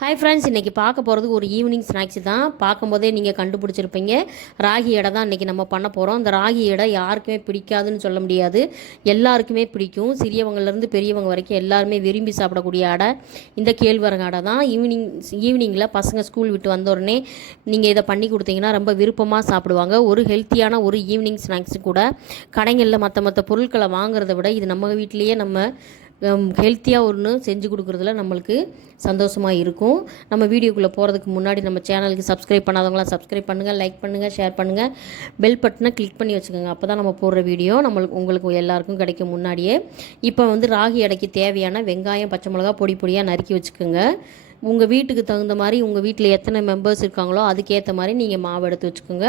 Hi friends, இன்றைக்கி பார்க்க போகிறது ஒரு ஈவினிங் ஸ்நாக்ஸ் தான். பார்க்கும்போதே நீங்கள் கண்டுபிடிச்சிருப்பீங்க, ராகி எடை தான் இன்றைக்கி நம்ம பண்ண போகிறோம். இந்த ராகி எடை யாருக்குமே பிடிக்காதுன்னு சொல்ல முடியாது, எல்லாருக்குமே பிடிக்கும். சிறியவங்கலேருந்து பெரியவங்க வரைக்கும் எல்லாருமே விரும்பி சாப்பிடக்கூடிய அடை இந்த கேழ்வரகு அடை தான். ஈவினிங்கில் பசங்க ஸ்கூல் விட்டு வந்த உடனே நீங்கள் இதை பண்ணி கொடுத்தீங்கன்னா ரொம்ப விருப்பமாக சாப்பிடுவாங்க. ஒரு ஹெல்த்தியான ஒரு ஈவினிங் ஸ்நாக்ஸ் கூட. கடைகளில் மற்ற பொருட்களை வாங்குறத விட இது நம்ம வீட்டிலையே நம்ம ஹெல்த்தியாக ஒன்று செஞ்சு கொடுக்குறதுல நம்மளுக்கு சந்தோஷமாக இருக்கும். நம்ம வீடியோக்குள்ளே போகிறதுக்கு முன்னாடி நம்ம சேனலுக்கு சப்ஸ்கிரைப் பண்ணாதவங்களாம் சப்ஸ்கிரைப் பண்ணுங்கள், லைக் பண்ணுங்கள், ஷேர் பண்ணுங்கள், பெல் பட்டனை கிளிக் பண்ணி வச்சுக்கோங்க. அப்போ தான் நம்ம போடுற வீடியோ உங்களுக்கு எல்லாருக்கும் கிடைக்கும் முன்னாடியே. இப்போ ராகி அடைக்கு தேவையான வெங்காயம், பச்சை மிளகா பொடி பொடியாக நறுக்கி வச்சுக்கோங்க. உங்கள் வீட்டுக்கு தகுந்த மாதிரி, உங்கள் வீட்டில் எத்தனை மெம்பர்ஸ் இருக்காங்களோ அதுக்கேற்ற மாதிரி நீங்கள் மாவு எடுத்து வச்சுக்கோங்க.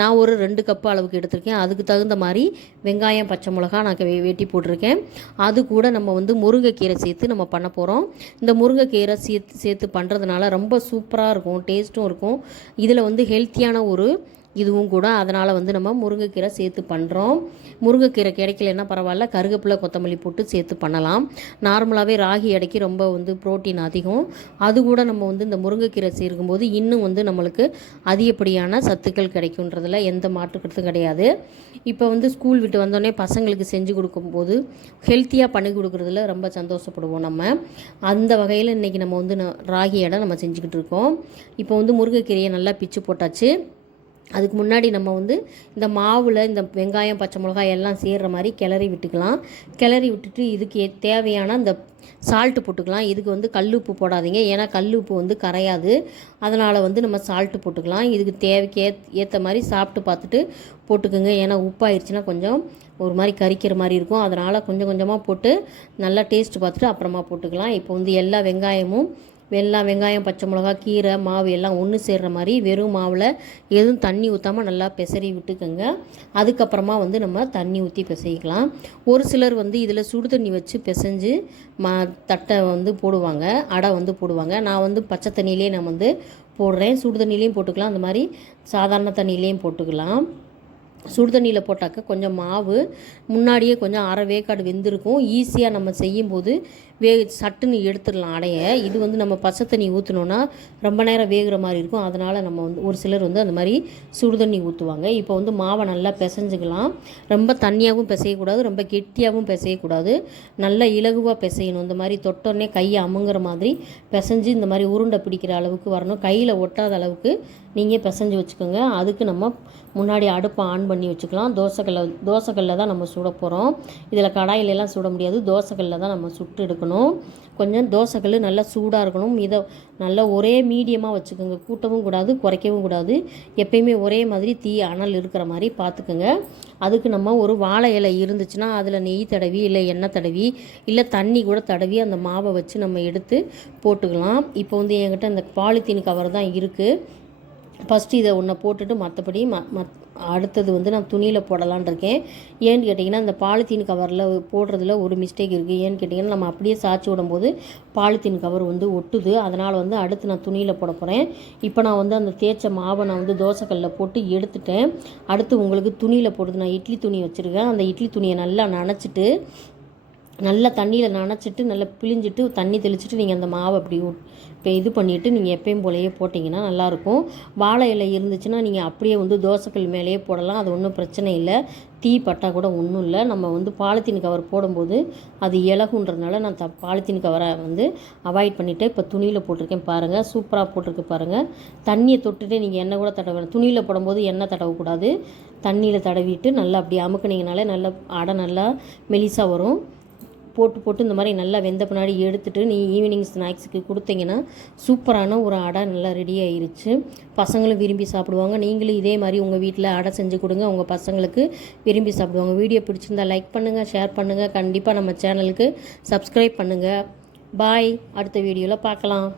நான் ஒரு 2 கப்பு அளவுக்கு எடுத்திருக்கேன். அதுக்கு தகுந்த மாதிரி வெங்காயம், பச்சை மிளகா நான் வெட்டி போட்டிருக்கேன். அது கூட நம்ம முருங்கைக்கீரை சேர்த்து நம்ம பண்ண போகிறோம். இந்த முருங்கைக்கீரை சேர்த்து பண்ணுறதுனால ரொம்ப சூப்பராக இருக்கும், டேஸ்ட்டும் இருக்கும். இதில் ஹெல்த்தியான ஒரு இதுவும் கூட. அதனால் நம்ம முருங்கைக்கீரை சேர்த்து பண்ணுறோம். முருங்கைக்கீரை கிடைக்கலன்னா பரவாயில்ல, கருவேப்பிலை, கொத்தமல்லி போட்டு சேர்த்து பண்ணலாம். நார்மலாகவே ராகி அடைக்கு ரொம்ப புரோட்டீன் அதிகம். அது கூட நம்ம இந்த முருங்கைக்கீரை சேர்க்கும்போது இன்னும் நம்மளுக்கு அதிகப்படியான சத்துக்கள் கிடைக்குன்றதில் எந்த மாற்றுக்கருத்தும் கிடையாது. இப்போ ஸ்கூல் விட்டு வந்தோடனே பசங்களுக்கு செஞ்சு கொடுக்கும்போது ஹெல்த்தியாக பண்ணி கொடுக்குறதுல ரொம்ப சந்தோஷப்படுவோம் நம்ம. அந்த வகையில் இன்றைக்கி நம்ம ராகி அடை நம்ம செஞ்சுக்கிட்டு இருக்கோம். இப்போ முருங்கைக்கீரையை நல்லா பிச்சு போட்டாச்சு. அதுக்கு முன்னாடி நம்ம இந்த மாவில் இந்த வெங்காயம், பச்சை மிளகாய் எல்லாம் சேர்கிற மாதிரி கிளறி விட்டுக்கலாம். கிளறி விட்டுட்டு இதுக்கு தேவையான இந்த சால்ட்டு போட்டுக்கலாம். இதுக்கு கல் உப்பு போடாதீங்க, ஏன்னா கல் உப்பு கரையாது. அதனால் நம்ம சால்ட்டு போட்டுக்கலாம். இதுக்கு தேவைக்கு ஏற்ற மாதிரி சாப்பிட்டு பார்த்துட்டு போட்டுக்கோங்க. ஏன்னா உப்பாயிருச்சுன்னா கொஞ்சம் ஒரு மாதிரி கரிக்கிற மாதிரி இருக்கும். அதனால் கொஞ்சம் கொஞ்சமாக போட்டு நல்லா டேஸ்ட்டு பார்த்துட்டு அப்புறமா போட்டுக்கலாம். இப்போ எல்லா வெங்காயம், பச்சை மிளகா, கீரை, மாவு எல்லாம் ஒன்று சேர்கிற மாதிரி வெறும் மாவில் எதுவும் தண்ணி ஊற்றாமல் நல்லா பிசறி விட்டுக்கோங்க. அதுக்கப்புறமா நம்ம தண்ணி ஊற்றி பிசைக்கலாம். ஒரு சிலர் இதில் சுடு தண்ணி வச்சு பிசைஞ்சு தட்டை போடுவாங்க, அடை போடுவாங்க. நான் பச்சை தண்ணியிலே நான் போடுறேன். சுடு தண்ணியிலையும் போட்டுக்கலாம், அந்த மாதிரி சாதாரண தண்ணியிலையும் போட்டுக்கலாம். சுடு தண்ணியில் போட்டாக்க கொஞ்சம் மாவு முன்னாடியே கொஞ்சம் அரை வேக்காடு வெந்திருக்கும். ஈஸியாக நம்ம செய்யும்போது சட்டுன்னு எடுத்துடலாம் அடையை. இது நம்ம பச்சை தண்ணி ஊற்றினோன்னா ரொம்ப நேரம் வேகிற மாதிரி இருக்கும். அதனால் நம்ம ஒரு சிலர் அந்த மாதிரி சுடு தண்ணி ஊற்றுவாங்க. இப்போ மாவை நல்லா பிசைஞ்சுக்கலாம். ரொம்ப தண்ணியாகவும் பிசையக்கூடாது, ரொம்ப கெட்டியாகவும் பிசையக்கூடாது. நல்லா இலகுவாக பிசையணும். இந்த மாதிரி தொட்டோடனே கையை அமுங்குற மாதிரி பிசைஞ்சு இந்த மாதிரி உருண்டை பிடிக்கிற அளவுக்கு வரணும். கையில் ஒட்டாத அளவுக்கு நீங்கள் பிசைஞ்சு வச்சுக்கோங்க. அதுக்கு நம்ம முன்னாடி அடுப்பை ஆன் பண்ணி வச்சுக்கலாம். தோசைக்கல்லில் தான் நம்ம சுட போகிறோம். இதில் கடாயிலெல்லாம் சுட முடியாது, தோசைக்கல்லில் தான் நம்ம சுட்டு எடுக்கணும். கொஞ்சம் தோசைக்கல் நல்லா சூடாக இருக்கணும். இதை நல்லா ஒரே மீடியமாக வச்சுக்கோங்க, கூட்டவும் கூடாது, குறைக்கவும் கூடாது. எப்பயுமே ஒரே மாதிரி தீ அனல் இருக்கிற மாதிரி பார்த்துக்கோங்க. அதுக்கு நம்ம ஒரு வாழை இலை இருந்துச்சுன்னா அதில் நெய் தடவி, இல்லை எண்ணெய் தடவி, இல்லை தண்ணி கூட தடவி அந்த மாவை வச்சு நம்ம எடுத்து போட்டுக்கலாம். இப்போ என்கிட்ட இந்த பாலித்தீன் கவர் தான் இருக்குது. ஃபஸ்ட்டு இதை ஒன்றை போட்டுட்டு மற்றபடி அடுத்தது நான் துணியில் போடலான் இருக்கேன். ஏன்னு கேட்டிங்கன்னா இந்த பாலித்தீன் கவரில் போடுறதுல ஒரு மிஸ்டேக் இருக்குது. ஏன்னு கேட்டிங்கன்னா நம்ம அப்படியே சாய்ச்சி விடும்போது பாலித்தீன் கவர் ஒட்டுது. அதனால் அடுத்து நான் துணியில் போட போகிறேன். இப்போ நான் அந்த தேய்ச்ச மாவை நான் தோசைக்கல்லில் போட்டு எடுத்துட்டேன். அடுத்து உங்களுக்கு துணியில் போடுறது, நான் இட்லி துணி வச்சுருக்கேன். அந்த இட்லி துணியை நல்லா நனைச்சிட்டு, நல்லா தண்ணியில் நனைச்சிட்டு, நல்லா பிழிஞ்சிட்டு, தண்ணி தெளிச்சிட்டு நீங்கள் அந்த மாவை அப்படி இப்போ இது பண்ணிவிட்டு நீங்கள் எப்பயும் போலையே போட்டிங்கன்னா நல்லாயிருக்கும். வாழை இலை இருந்துச்சுன்னா நீங்கள் அப்படியே தோசைக்கல் மேலேயே போடலாம், அது ஒன்றும் பிரச்சனை இல்லை. தீ பட்டால் கூட ஒன்றும் இல்லை. நம்ம பாலித்தீன் கவர் போடும்போது அது இலகுன்றதுனால நான் பாலித்தீன் கவரை அவாய்ட் பண்ணிவிட்டு இப்போ துணியில் போட்டிருக்கேன். பாருங்கள், சூப்பராக போட்டிருக்கு பாருங்கள். தண்ணியை தொட்டுட்டு நீங்கள் எண்ணெய் கூட தடவை, துணியில் போடும்போது எண்ணெய் தடவக்கூடாது. தண்ணியில் தடவிட்டு நல்லா அப்படி அமுக்குனீங்கனாலே நல்லா அடை நல்லா மெலிசாக வரும். போட்டு இந்த மாதிரி நல்லா வெந்த பின்னாடி எடுத்துகிட்டு ஈவினிங் ஸ்நாக்ஸுக்கு கொடுத்தீங்கன்னா சூப்பரான ஒரு அடை நல்லா ரெடி ஆயிருச்சு. பசங்களும் விரும்பி சாப்பிடுவாங்க. நீங்களும் இதே மாதிரி உங்கள் வீட்டில் அடை செஞ்சு கொடுங்க, உங்கள் பசங்களுக்கு விரும்பி சாப்பிடுவாங்க. வீடியோ பிடிச்சிருந்தா லைக் பண்ணுங்கள், ஷேர் பண்ணுங்கள், கண்டிப்பாக நம்ம சேனலுக்கு சப்ஸ்கிரைப் பண்ணுங்கள். பாய், அடுத்த வீடியோவில் பார்க்கலாம்.